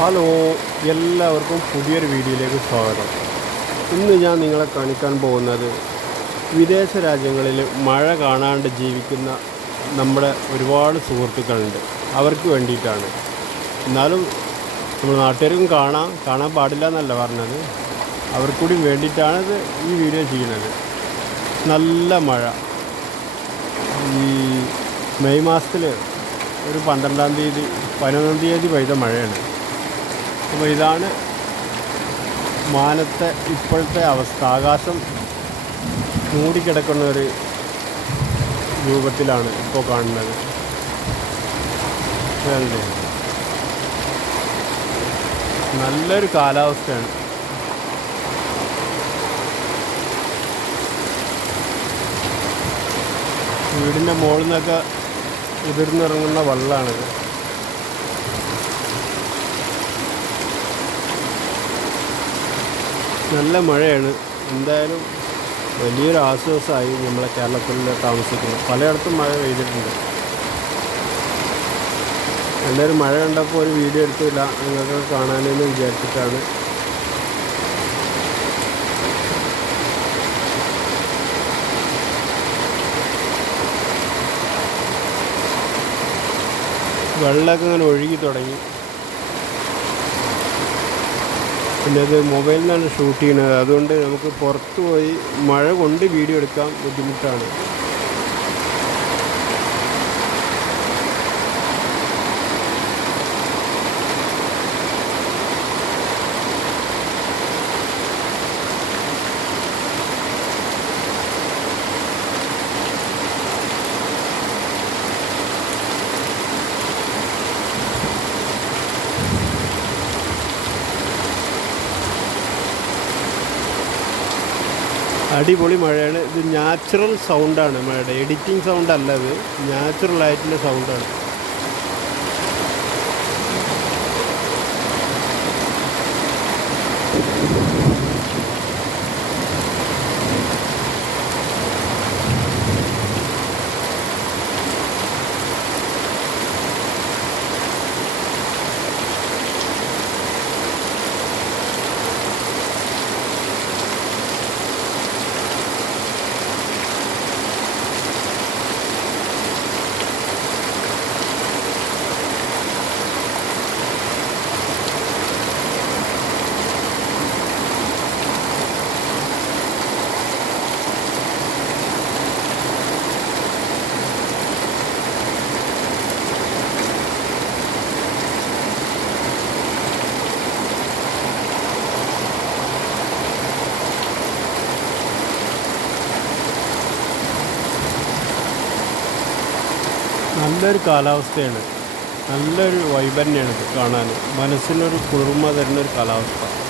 Hello എല്ലാവർക്കും പുതിയൊരു വീഡിയോയിലേക്ക് സ്വാഗതം. ഇന്ന് ഞാൻ നിങ്ങളെ കാണിക്കാൻ പോകുന്നത് വിദേശ രാജ്യങ്ങളിൽ മഴ കാണാണ്ട് ജീവിക്കുന്ന നമ്മുടെ ഒരുപാട് സുഹൃത്തുക്കളുണ്ട്. അവർക്ക് വേണ്ടിയിട്ടാണ്. എന്നാലും നമ്മൾ നാട്ടുകാർക്കും കാണാം കാണാൻ പാടില്ല എന്നല്ല പറഞ്ഞത്. അവർക്കൂടി വേണ്ടിയിട്ടാണ് ഇത് ഈ വീഡിയോ ചെയ്യുന്നത്. നല്ല മഴ. ഈ മെയ് മാസത്തിൽ ഒരു പന്ത്രണ്ടാം തീയതി പതിനൊന്നാം തീയതി പെയ്ത മഴയാണ്. അപ്പോൾ ഇതാണ് മാനത്തെ ഇപ്പോഴത്തെ അവസ്ഥ. ആകാശം മൂടിക്കിടക്കുന്ന ഒരു രൂപത്തിലാണ് ഇപ്പോൾ കാണുന്നത്. നല്ലൊരു കാലാവസ്ഥയാണ്. വീടിന്റെ മുകളിൽ നിന്നൊക്കെ ഉതിർന്നിറങ്ങുന്ന വെള്ളമാണിത് നല്ല മഴയാണ്. എന്തായാലും വലിയൊരു ആശ്വാസമായി നമ്മളെ കേരളത്തിൽ താമസിക്കുന്നത് പലയിടത്തും മഴ പെയ്തിട്ടുണ്ട്. എല്ലാവരും മഴ കണ്ടപ്പോൾ ഒരു വീഡിയോ എടുത്തില്ല. നിങ്ങൾക്ക് കാണാനെന്ന് വിചാരിച്ചിട്ടാണ്. വെള്ളമൊക്കെ ഇങ്ങനെ ഒഴുകി തുടങ്ങി. പിന്നെ അത് മൊബൈലിൽ നിന്നാണ് ഷൂട്ട് ചെയ്യുന്നത്. അതുകൊണ്ട് നമുക്ക് പുറത്ത് പോയി മഴ കൊണ്ട് വീഡിയോ എടുക്കാൻ ബുദ്ധിമുട്ടാണ്. അടിപൊളി മഴയാണ്. ഇത് നാച്ചുറൽ സൗണ്ടാണ് മഴയുടെ. എഡിറ്റിംഗ് സൗണ്ട് അല്ല ഇത്. നാച്ചുറൽ ആയിട്ടുള്ള സൗണ്ടാണ് നല്ലൊരു കാലാവസ്ഥയാണ്. നല്ലൊരു വൈബ് തന്നെയാണ് കാണാൻ. മനസ്സിനൊരു കുളിർമ തരുന്നൊരു കാലാവസ്ഥ.